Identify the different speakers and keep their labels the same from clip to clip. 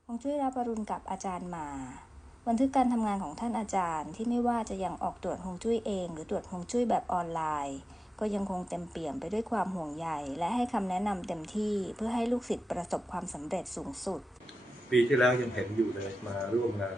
Speaker 1: ฮวงจุ้ยรับอรุณกับอาจารย์หมาบันทึกการทำงานของท่านอาจารย์ที่ไม่ว่าจะยังออกตรวจฮวงจุ้ยเองหรือตรวจฮวงจุ้ยแบบออนไลน์ก็ยังคงเต็มเปี่ยมไปด้วยความห่วงใยและให้คำแนะนำเต็มที่เพื่อให้ลูกศิษย์ประสบความสำเร็จสูงสุด
Speaker 2: ปีที่แล้วยังเห็นอยู่เลยมาร่วมงาน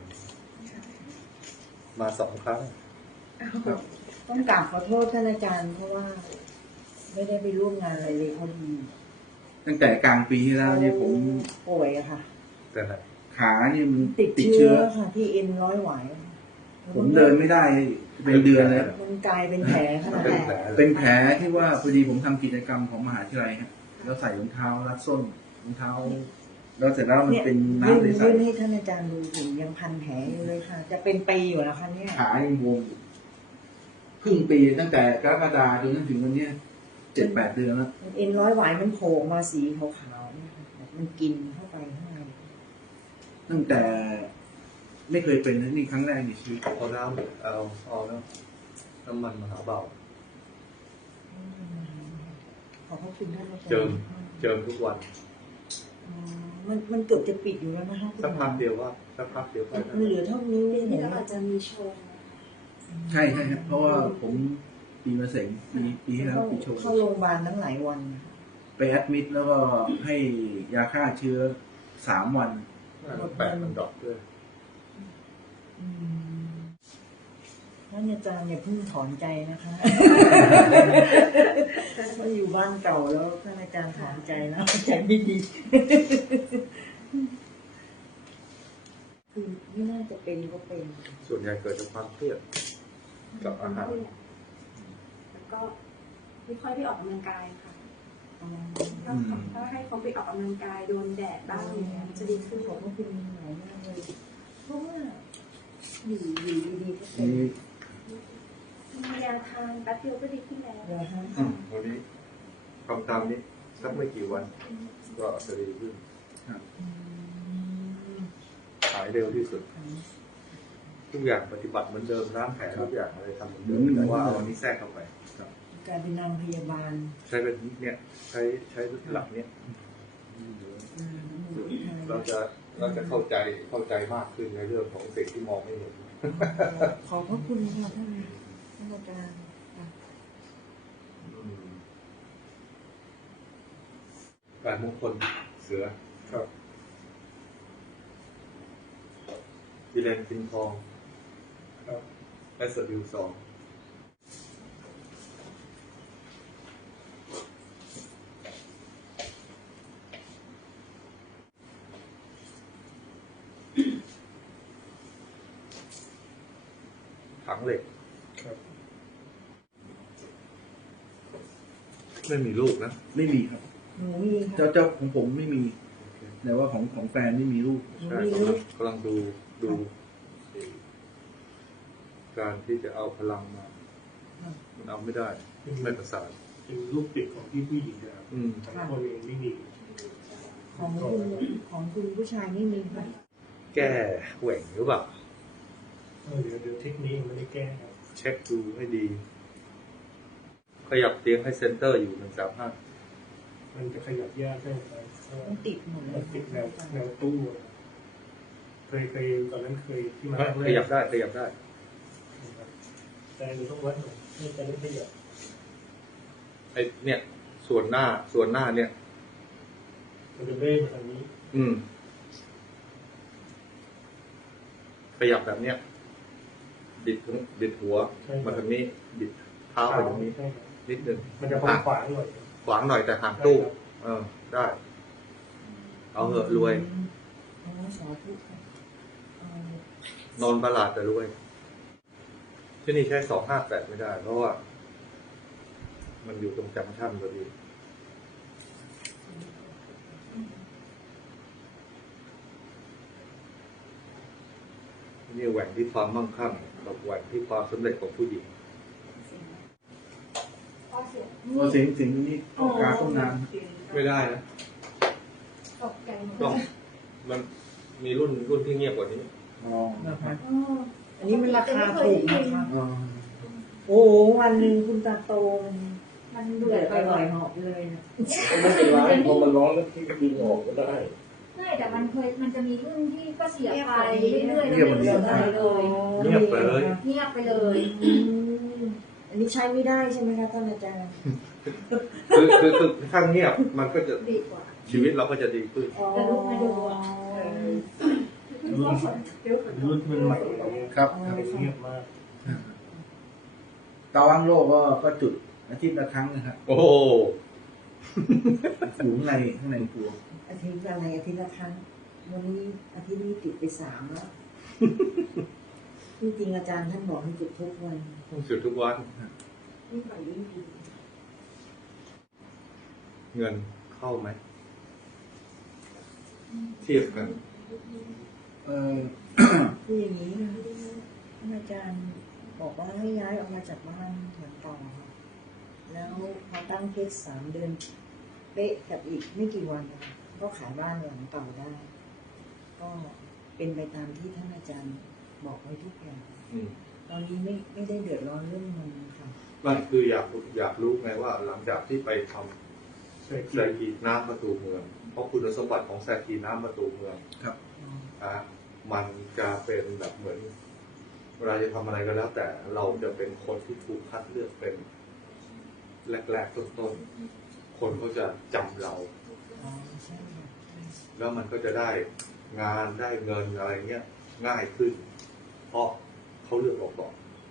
Speaker 2: มา2 ครั้ง
Speaker 3: ต้องกราบขอโทษท่านอาจารย์เพราะว่าไม่ได้ไปร่วมงานอะไรเลยพอดี
Speaker 4: ตั้งแต่กลางปีที่แล้วเนี่ยผม
Speaker 3: ป่วยอะค่ะ
Speaker 2: แต่ไหน
Speaker 4: ขาเนี่ยมัน
Speaker 3: ติดเชื้อค่ะที่เอ็นร้อยหวาย
Speaker 4: ผมเดินไม่ได้เป็นเดือนแล้ว
Speaker 3: มันกลายเป็นแผลขนาดนั้น
Speaker 4: เป็นแผลที่ว่าพอดีผมทำกิจกรรมของมหาวิทยาลัยครับแล้วใส่รองเท้ารัดส้นรองเท้าแล้วเสร็จแล้วมันเป็นน้ำใส
Speaker 3: ยื่นให้ท่านอาจารย์ดูถึงยังพันแผลอยู่เลยค่ะจะเป็นปีอยู่แล้วค่ะเนี่ย
Speaker 4: ขายังบวมครึ่งปีตั้งแต่กรกฎาคมจนถึงวันนี้7-8 เดือนแล้ว
Speaker 3: เอ็นร้อยหวายมันโผล่มาสีขาวๆมันกินเข้าไปข้างใน
Speaker 4: ตั้งแต่ไม่เคยเป็นนี่ครั้งแรกในชีวิต
Speaker 2: เอาน้ำเอาน้ำมันมหาเบา
Speaker 3: ขอบพระคุณท่านอาจารย์
Speaker 2: เจิมทุกวัน
Speaker 3: มันเกือบจะปิดอยู่แล้วนะคะ
Speaker 2: สักพักเดียว
Speaker 3: มันเหลือเท่านี้
Speaker 5: นี่เราอาจจะมีโชว์
Speaker 4: ใช่ครับเพราะว่าผมปีมะเสงปีที่แล้วปีชง
Speaker 3: เข้าโรงพยาบาลตั้งหลายวัน
Speaker 4: ไปแอดมิดแล้วก็ให้ยาฆ่าเชื้อ3 วัน
Speaker 2: แปะมันดอกด้วย
Speaker 3: ท่านอาจารย์อย่าเพิ่งถอนใจนะคะมาอยู่บ้านเก่าแล้วท่านอาจารย์ถอนใจแล้วใจไม่ดีคือไม่น่าจะเป็นก็เป็น
Speaker 2: ส่วนใหญ่เกิดจากความเครียดกับอาหาร
Speaker 5: แล้วก็ไม่ค่อยได้ออกกำลังกายค่ะถ้าให้เขาไปออกกำลังกายโดนแดดบ้างอย่างเงี้ยจะดีขึ้น
Speaker 3: ผมก็เป็นหลายมากเลยเพราะว่าอยู่ดีๆก็เป็น
Speaker 5: มียาทานแป๊บเดียวก็ดีขึ้นแล้ว
Speaker 2: วันนี้ทำตามนี้สักไม่กี่วันก็จะดีขึ้นหายเร็วที่สุดทุกอย่างปฏิบัติเหมือนเดิมน้ำแผลทุกอย่างอะไรทำเหมือนเดิมแต่ว่าเอาอันนี้แทรกเข้าไป
Speaker 3: กลายเป็นนางพยาบาล
Speaker 2: ใช้เป็นเนี่ยใช้หลักเนี้ยเราจะเข้าใจมากขึ้นในเรื่องของสิ่งที่มองไม่เห็น
Speaker 3: ขอบพระคุณค่ะท่านอาจารย์
Speaker 2: การมงคลเสือครับวิเลนซิงทองครับSW2ถังเหล็กครับไม่มีลูกนะ
Speaker 4: ไม่มีครับเจ้าของผมไม่มีแต่ว่าของแฟนไม่มีลูก
Speaker 2: ใช่กำลังดูการที่จะเอาพลังมามันเอาไม่ได้ไม่ประสาน
Speaker 6: เป็นลูกติดของพี่ผู้หญิงนะครับทั้งคนเองไม่มี
Speaker 3: ของคุณผู้ชายไม่มีค่ะ
Speaker 2: แก้แหว่งหรือเปล่า
Speaker 6: เดี๋ยวเทคนิคไม่ได้แก้
Speaker 2: เช็คดูให้ดีขยับเตียงให้เซนเตอร์อยู่135
Speaker 6: มันจะขยับยากใช่ไหม
Speaker 3: มันติดหมดเลย
Speaker 6: ติดแนวตู้เคยตอนนั้นเคยที่มา
Speaker 2: ขยับได้
Speaker 6: แต่เราต้องวัดหน่อยนี่จะไม่ขยับ
Speaker 2: ไอเนี่ยส่วนหน้าเนี่ย
Speaker 6: มันจะเบ้มาทางนี้
Speaker 2: ขยับแบบเนี้ยบิดหัวมาทางนี้บิดเท้าไปตรงนี้นิดนึง
Speaker 6: มันจะขวางห
Speaker 2: น่อยแต่ห่างตู้ได้เอาเหอะรวยนอนประหลาดแต่รวยที่นี่ใช้258ไม่ได้เพราะว่ามันอยู่ตรงจังชั่นพอดีนี่แหว่งที่ความมั่งคั่งกับแหว่งที่ความสำเร็จของผู้หญิง
Speaker 4: เสียงนี้ออกการต้นน้
Speaker 2: ำไม่ได้นะต้องมันมีรุ่นที่เงียบกว่านี้
Speaker 3: อันนี้มันราคาถูกนะคะโอ้วันหนึ่งคุณตาโตมันเดือดไปหน่อยหอบเลยนะ
Speaker 6: ไม่เป็นไรพอมันร้อนแล้วที่ก็ดึงออกก็ได้
Speaker 7: ไม่แต่มันจะมีรุ่นที่ก็เสียไปเรื่อยๆแล้วไม่รู้สึกอะไรเลย
Speaker 2: เงียบไปเลย
Speaker 7: เงียบไปเลย
Speaker 3: อันนี้ใช้ไม่ได้ใช่ไหมคะท่านอาจารย์
Speaker 2: คือถ้าเงียบมันก็จะ
Speaker 7: ดีกว่า
Speaker 2: ชีวิตเราก็จะดีขึ้น
Speaker 7: แต่ลูกมาดูอ่ะ
Speaker 6: รุ่นที่มันใหม่เราเนี่ย
Speaker 4: ครับ
Speaker 6: เงียบมาก
Speaker 4: เตาอ้างโลกก็จุดอาทิตย์ละครั้งนะครับ
Speaker 2: โอ้
Speaker 4: อยู่ข้างในครัว
Speaker 3: อาทิตย์อะไรอาทิตย์ละครั้งวันนี้อาทิตย์นี้ติดไป3แล้วจริงๆอาจารย์ท่านบอกให้จุดทุกวัน
Speaker 2: ต้องจุดทุกวัน
Speaker 3: ยิ่งไปยิ่งดี
Speaker 2: เงินเข้าไหมเทียบกัน
Speaker 4: เออ
Speaker 3: คืออย่างนี้นะท่านอาจารย์บอกว่าให้ย้ายออกมาจากบ้านหลังเก่าค่ะแล้วพอตั้งเคส3 เดือนเป๊ะกับอีกไม่กี่วันนะคะก็ขายบ้านหลังเก่าได้ ก็เป็นไปตามที่ท่านอาจารย์บอกไว้ทุกอย่าง
Speaker 2: อืม
Speaker 3: ตอนนี้ไม่ได้เดือดร้อนเรื่องเงินค่ะ
Speaker 2: ไม่คืออยากรู้ไงว่าหลังจากที่ไปทำแซกีน้ำประตูเมือง เพราะคุณสมบัติของแซกีน้ำประตูเมือง
Speaker 4: ครับ
Speaker 2: มันจะเป็นแบบเหมือนเวลาจะทำอะไรก็แล้ว แต่เราจะเป็นคนที่ถูกคัดเลือกเป็นแรกๆต้นๆคนเขาจะจำเรา
Speaker 3: อ๋อใช่ค่ะ
Speaker 2: แล้วมันก็จะได้งานได้เงินอะไรเงี้ยง่ายขึ้น เพราะเขาเลือกเราก่อน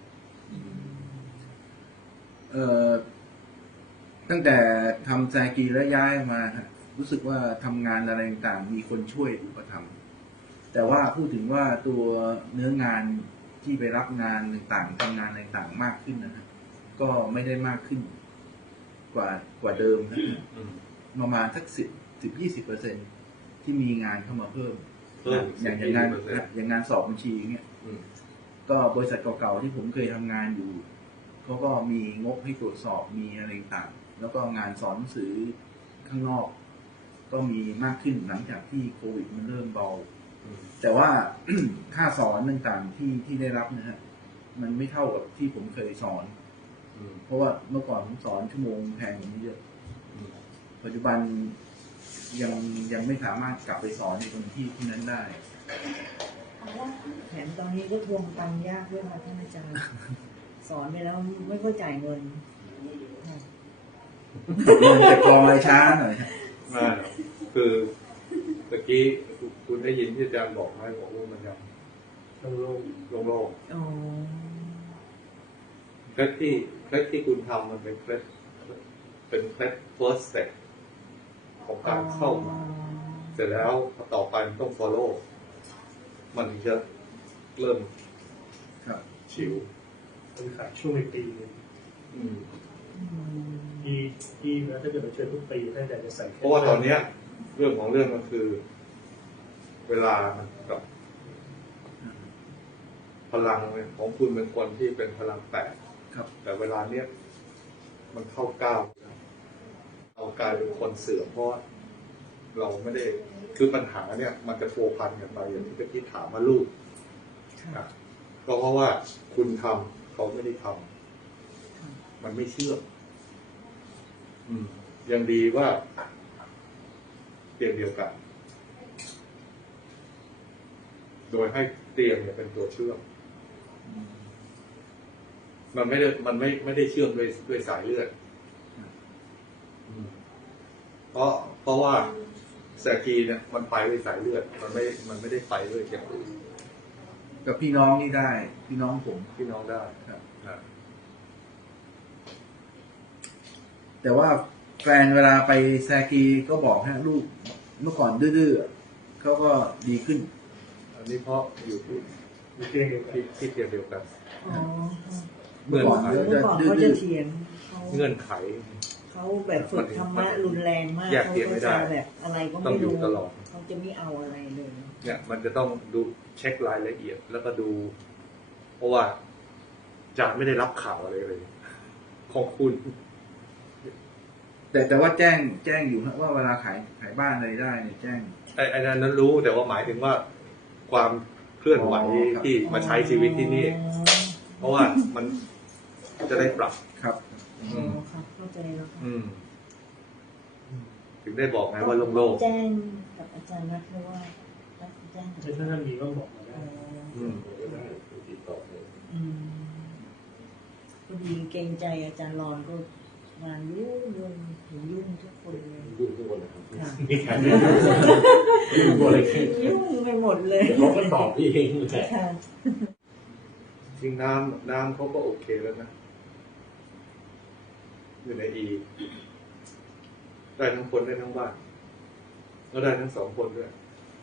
Speaker 4: ตั้งแต่ทำแซกีแล้วย้ายมาฮะรู้สึกว่าทำงานอะไรต่างๆมีคนช่วยอุปถัมภ์แต่ว่าพูดถึงว่าตัวเนื้องานที่ไปรับงานต่างๆทำงานอะไรต่างๆมากขึ้นนะฮะก็ไม่ได้มากขึ้นกว่าเดิมนะประมาณสัก10-20%ที่มีงานเข้ามาเพิ่ม อย่างงานสอบบัญชีอย่างเงี้ยก็บริษัทเก่าๆที่ผมเคยทำงานอยู่เขาก็มีงบให้ตรวจสอบมีอะไรต่างแล้วก็งานสอนหนังสือข้างนอก ก็มีมากขึ้นหลังจากที่โควิดมันเริ่มเบาแต่ว่า ค่าสอนต่างๆที่ได้รับนะฮะมันไม่เท่ากับที่ผมเคยสอนเพราะว่าเมื่อก่อนผมสอนชั่วโมงแพงกว่านี้เยอะปัจจุบันยังไม่สามารถกลับไปสอนในตรงที่นั้นได้
Speaker 3: แถมตอนนี้ก็ทวงตังค์ยากด้วยค่ะท่านอาจารย์ สอนไปแล้วไม่ค่อยจ่ายเงินค่ะ
Speaker 4: เงินจะกองอะไรช้าหน่อยฮะ
Speaker 2: ไม่หรอกคือตะกี้คุณได้ยินที่อาจารย์บอกไหมบอกว่ามันยังโล่ง
Speaker 3: อ๋อ
Speaker 2: ๆเคล็ดที่คุณทำมันเป็นเคล็ด first step ของการเข้ามา เสร็จแล้วต่อไปมันต้อง follow มันถึงจะเริ่ม
Speaker 4: ครับ
Speaker 2: ชิว
Speaker 6: มันขาดช่วงในปีนึงที่แล้วถ้าเกิดเราเชิญทุกปีท่านอาจารย์จะใส่
Speaker 2: เพราะว่าตอนเนี้ยเรื่องของเรื่องก็คือ เวลามันกับพลังของคุณเป็นคนที่เป็นพลัง8
Speaker 4: ครับ
Speaker 2: แต่เวลาเนี้ยมันเข้า9เรากลายเป็นคนเสื่อมเพราะเราไม่ได้คือปัญหาเนี่ย มันจะพัวพันกันไปอย่างที่เมื่อกี้ถามมาลูกนะก็เพราะว่าคุณทำเขาไม่ได้ทำมันไม่เชื่อยังดีว่าเตียงเดียวกัน โดยให้เตียงเนี่ยเป็นตัวเชื่อมมันไม่ได้เชื่อมด้วยสายเลือดเพราะว่าแซกีเนี่ยมันไปด้วยสายเลือดมันไม่ได้ไปด้วยอย่างอื่น
Speaker 4: กับพี่น้องนี่ได้พี่น้องผม
Speaker 2: พี่น้องได้
Speaker 4: ครับ
Speaker 2: นะ
Speaker 4: แต่ว่าแฟนเวลาไปแซกีก็บอกให้ลูกเมื่อก่อนดื้อๆเขาก็ดีขึ้น
Speaker 2: อันนี้เพราะอยู่ที่
Speaker 6: มีเตียงเดียวกัน
Speaker 2: ที่เตียงเดียวกัน
Speaker 3: อ๋อ
Speaker 2: เงื่อนไข
Speaker 3: เมื่อก่อนเขาจะเถียงเขา
Speaker 2: เงื่อนไข
Speaker 3: เขาแบบฝึกธรรมะรุนแรงมาก
Speaker 2: แยก
Speaker 3: เขา
Speaker 2: เตียงไม่
Speaker 3: ก็
Speaker 2: ได้
Speaker 3: จะแบบอะไรก็
Speaker 2: ต้อง
Speaker 3: ไม่
Speaker 2: อยู่
Speaker 3: รู้
Speaker 2: ตลอด
Speaker 3: เขาจะไม่เอาอะไรเลย
Speaker 2: เนี่ยมันจะต้องดูเช็ครายละเอียดแล้วก็ดู เพราะว่าจะไม่ได้รับข่าวอะไรเลยของคุณ
Speaker 4: แต่ว่าแจ้งอยู่ฮะว่าเวลาขายบ้านอะไรได้เนี่ยแจ้ง
Speaker 2: ไอ้นั้นรู้แต่ว่าหมายถึงว่าความเคลื่อนไหว
Speaker 4: ครับ
Speaker 2: ที่มาใช้ชีวิตที่นี่ เพราะว่ามันจะได้ปรับ
Speaker 4: ครับ
Speaker 3: อ๋อครับเข้าใจแล้วค่ะ
Speaker 2: อืมถึงได้บอกไงว่าโล่ง
Speaker 3: แจ้งกับอาจารย์นัทหรือว่าแจ้งกับ
Speaker 6: ถ้าท่านมีก็บอกมาได้
Speaker 2: ๆอืม
Speaker 3: พอดีเกรงใจอาจารย์รอนก็งานยุ่งยุ่งทุกคนเลย
Speaker 8: ยุ่งทุกคนนะครับ
Speaker 3: ค่ะ
Speaker 6: มีการยุ่งหมดเลย
Speaker 3: ยุ่งไปหมดเลย
Speaker 8: เขาก็ตอบพี่เองแหละ
Speaker 3: ค่ะ
Speaker 2: จริงน้ำเขาก็โอเคแล้วนะอยู่ในอีได้ทั้งคนได้ทั้งบ้านแล้วได้ทั้ง2 คนด้วย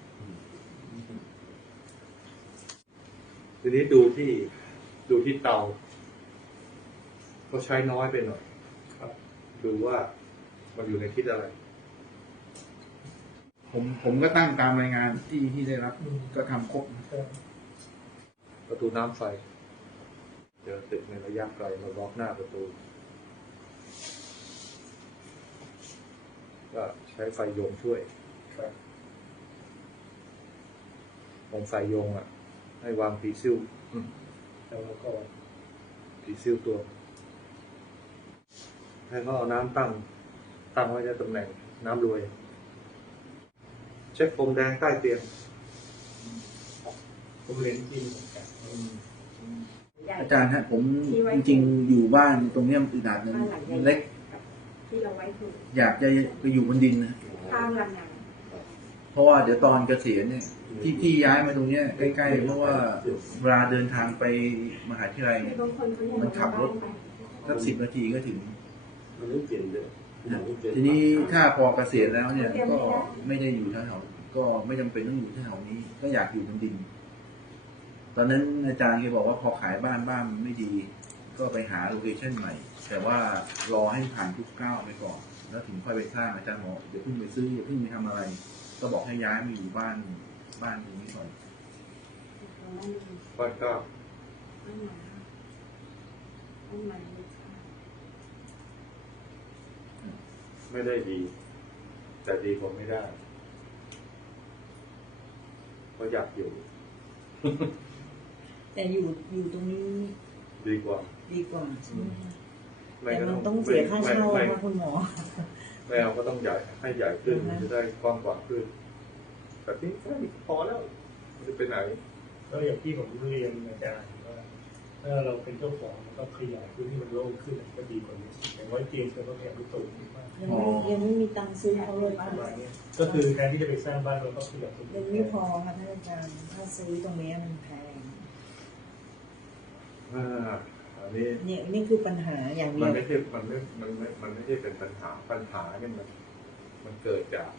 Speaker 2: ทีนี้ดูที่เตาเขาใช้น้อยไปหน่อย
Speaker 6: ครับ
Speaker 2: ดูว่ามันอยู่ในทิศอะไร
Speaker 4: ผมก็ตั้งตามรายงานที่ได้รับก็ทำครบนะ
Speaker 2: ประตูน้ำไฟเจอตึกในระยะไกลมาล็อกหน้าประตู ก็ใช้ไฟโยงช่วย
Speaker 6: ครับ
Speaker 2: ตรงไฟโยงให้วางผีซิ่ว
Speaker 6: แล้วก็
Speaker 2: ผีซิ่วตัว ให้เขาเอาน้ำตั้งไว้ในตำแหน่งน้ำรวย เช็คโฟมแดงใต้เตียง
Speaker 6: ผมเรียนที่เหมือนกัน
Speaker 4: อาจารย์ฮะผมจริงๆอยู่บ้านตรงเนี้ยมันอึดอัดนึง
Speaker 5: บ้านหลังใหญ่
Speaker 4: เล็ก
Speaker 5: ที่เราไว้คือ
Speaker 4: อยากจะไปอยู่บนดินนะ
Speaker 5: ข้ามลำน้
Speaker 4: เพราะว่าเดี๋ยวตอนเกษียณเนี่ยที่ย้ายมาตรงเนี้ยใกล้ๆเพราะว่าเวลาเดินทางไปมหาวิทยาลัย
Speaker 5: ำ
Speaker 4: เนี่ย
Speaker 5: บางคนเขาอยาก
Speaker 4: มันขับรถ สัก10 นาทีก็ถึง
Speaker 8: มันเรื่องเปลี่ยนเลย
Speaker 4: ทีนี้ถ้าพอเกษียณแล้วเนี่ยก็ไม่ได้อยู่แถวๆก็ไม่จำเป็นต้องอยู่แถวๆนี้ ก็อยากอยู่บนดิน ตอนนั้นอาจารย์แกบอกว่าพอขายบ้านมันไม่ดี ก็ไปหาโลเคชั่นใหม่ แต่ว่ารอให้ผ่านทุกก้าวไปก่อน แล้วถึงค่อยไปสร้างอาจารย์บอกเดี๋ยวเพิ่งไปซื้ออย่าเพิ่งไปทำอะไร ก็บอกให้ย้ายมาอยู่บ้านตรงนี้ก่อน
Speaker 2: บ้านเก้า ไม่ได้ดี แต่ดีกว่าไม่ได้เพราะอยากอยู่
Speaker 3: แต่อยู่ตรงนี้
Speaker 2: ดีกว่า
Speaker 3: ดีกว่าใช่ไหมคะ
Speaker 2: ไม่
Speaker 3: แต่
Speaker 2: ก็
Speaker 3: มันต้องเสียค่าเช่า
Speaker 2: ไม่
Speaker 3: ค่ะคุณหมอ
Speaker 2: ไม่เอาก็ต้องใหญ่ให้ใหญ่ขึ้นมันจะได้กว้างกว่าขึ้นแต่ที่พอแล้วมันจะไปไหน
Speaker 6: ก็อย่างที่ผมเรียนอาจารย์ว่าถ้าเราเป็นเจ้าของมันก็ขยายพื้นที่มันโล่งขึ้นก็ดีกว่านี้อย่างไว้เตียงเธอก็แพงสูงมาก
Speaker 3: ยังไม่มีตังค์ซื้อเขาเลย
Speaker 6: ป
Speaker 3: ค่ะ
Speaker 6: ระมาณนี้ก็คือแทนที่จะไปสร้างบ้านเราก็ขยับตรง
Speaker 3: ยังไม่พอค่ะท่านอาจารย์ถ้าซื้อตรงนี้มันแพง
Speaker 2: อันนี้
Speaker 3: เนี่ยนี่คือปัญหาอย่างเดี
Speaker 2: มั
Speaker 3: ย
Speaker 2: น
Speaker 3: ว
Speaker 2: ไม่ใช่มันไม่ใช่เป็นปัญหาเนี่ยมันเกิดจาก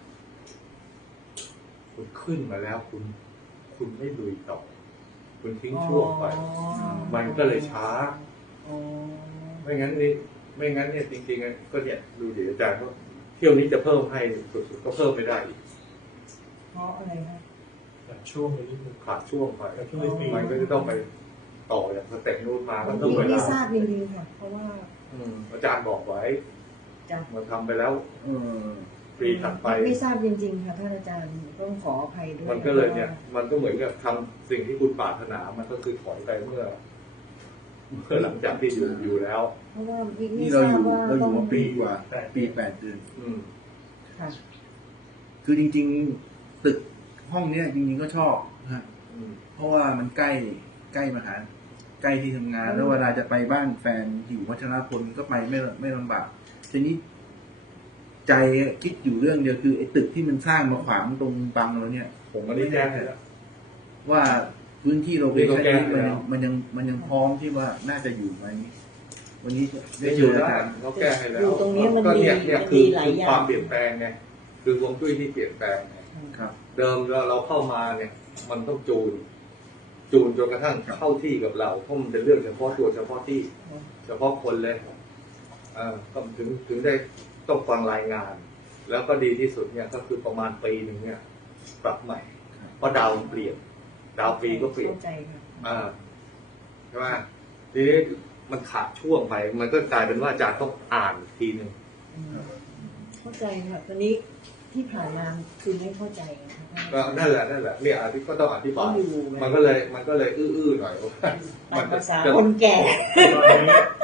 Speaker 2: คุณขึ้นมาแล้ว คุณไม่ลุยต่อ คุณทิ้งช่วงไป มันก็เลยช้า ไม่งั้นเนี่ยจริงๆก็เนี่ยดูดิอาจารย์ว่าเที่ยวนี้จะเพิ่มให้สุดๆก็เพิ่มไม่ได้อีก
Speaker 3: เพราะอะไรคะ
Speaker 6: แต่ช่วงนี้นิดนึง
Speaker 2: ขาดช่วงไป
Speaker 6: แต่ช่วงในปี
Speaker 2: มันก็จะต้องไปต่ออย่างสเต็ปนู้นมาก็ต้องเว
Speaker 3: ไม่
Speaker 2: ลา
Speaker 3: ทราบจริงๆค่ะ เพราะว่า
Speaker 2: อาจารย์บอกไว้
Speaker 3: จะ
Speaker 2: มันทำไปแล้ว
Speaker 4: เออ
Speaker 2: ปีถัดไป
Speaker 3: ไม่ทราบจริงๆค่ะท่านอาจารย์ต้องขออภัยด้วย
Speaker 2: มันก็เลยเนี่ย มันก็เหมือนกับทำสิ่งที่คุณปรารถนา มันก็คือถอยไปเมื่อหลังจากที่อยู่แล้ว
Speaker 3: เพราะว่าไม่
Speaker 4: นี่
Speaker 3: ท
Speaker 4: เรา
Speaker 3: รา
Speaker 4: อบ ยู่
Speaker 3: ว่า
Speaker 4: เราอ
Speaker 3: ต้อยู่ ง
Speaker 4: มาปีกว่าปี8 เดือน
Speaker 2: อืม
Speaker 3: ค่ะ
Speaker 4: คือจริงๆตึกห้องเนี้ยจริงๆก็ชอบนะฮะ
Speaker 2: อืม
Speaker 4: เพราะว่ามันใกล้มหาใกล้ที่ทำงาน แล้วเวลาจะไปบ้านแฟนอยู่วัชรพลก็ไปไม่ลำบากทีนี้ใจคิดอยู่เรื่องเดียวคือไอ้ตึกที่มันสร้างมาขวางตรงบังเราเนี่ย ผม
Speaker 2: วัน
Speaker 4: ไม่
Speaker 2: นี้แจ้
Speaker 4: แน่
Speaker 2: งให้แล้ว
Speaker 4: ว่าพื้นที่เราไป
Speaker 2: นี่ก็
Speaker 4: ใช้
Speaker 2: แก้
Speaker 4: ชีวิต
Speaker 2: ให้แล้ว
Speaker 4: มันยังพร้อมที่ว่าน่าจะอยู่ไหมวันนี้ได้
Speaker 2: ไม่
Speaker 4: เจ
Speaker 2: อยู่
Speaker 4: ออา
Speaker 2: ได้
Speaker 4: จารย์
Speaker 2: เขาแก้ให้แล้ว
Speaker 3: อยู่ตรงนี้มัน
Speaker 2: ก็
Speaker 3: มี
Speaker 2: เนี่ย
Speaker 3: มัน
Speaker 2: คื
Speaker 3: มี
Speaker 2: อ
Speaker 3: หลายอย่า
Speaker 2: ควาง มเปลี่ยนแปลงไงคือฮวงจุ้ยที่เปลี่ยนแปลงไง
Speaker 4: ครับ
Speaker 2: เดิมเราเข้ามาเนี่ย มันต้องจูนจนกระทั่งเข้าที่กับเราเพราะมันเป็นเรื่องเฉพาะตัวเฉพาะที่ เฉพาะคนเลยก็ถึงได้ต้องฟังรายงาน แล้วก็ดีที่สุดเนี่ยก็คือประมาณปีหนึ่งเนี่ย ปรับใหม่ เพราะดาวมันเปลี่ยน ดาวปีก็เปลี่ยน
Speaker 3: เข้าใจค่ะ
Speaker 2: ใช่ไหมทีนี้มันขาดช่วงไป มันก็กลายเป็นว่าอาจารย์ต้องอ่านทีหนึ่ง
Speaker 3: เข้าใจค่ะตอนนี้ที่ผ่านมาคือไม่เข้าใจนะคะ
Speaker 2: ก็นั่นแหละเนี่ยก็ต้องอธิบายมันก็เลยอื้อๆหน่อยว่า
Speaker 3: ตามภาษาคนแก่
Speaker 6: ตอนนี้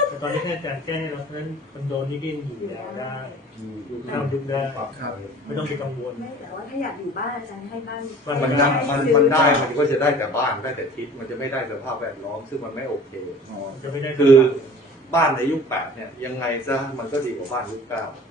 Speaker 6: แต่ตอนนี้ท่านอาจารย์แก้ให้เราเพราะฉะนั้นคอนโดนี้ก็ยังอยู่ยาวได้อยู่ข้ามยุคได้
Speaker 4: ครับ
Speaker 6: ไม่ต้องไปกังวล
Speaker 5: ไม่แต่ว่าถ้าอยากอยู่บ้านอาจารย์ให้บ้าน
Speaker 2: มันได้มันก็จะได้แต่บ้านได้แต่ทิศมันจะไม่ได้สภาพแวดล้อมซึ่งมันไม่โอเค
Speaker 6: จะไม่ได้
Speaker 2: คือบ้านในยุค 8เนี่ยยังไงซะมันก็ดีกว่าบ้านยุค 9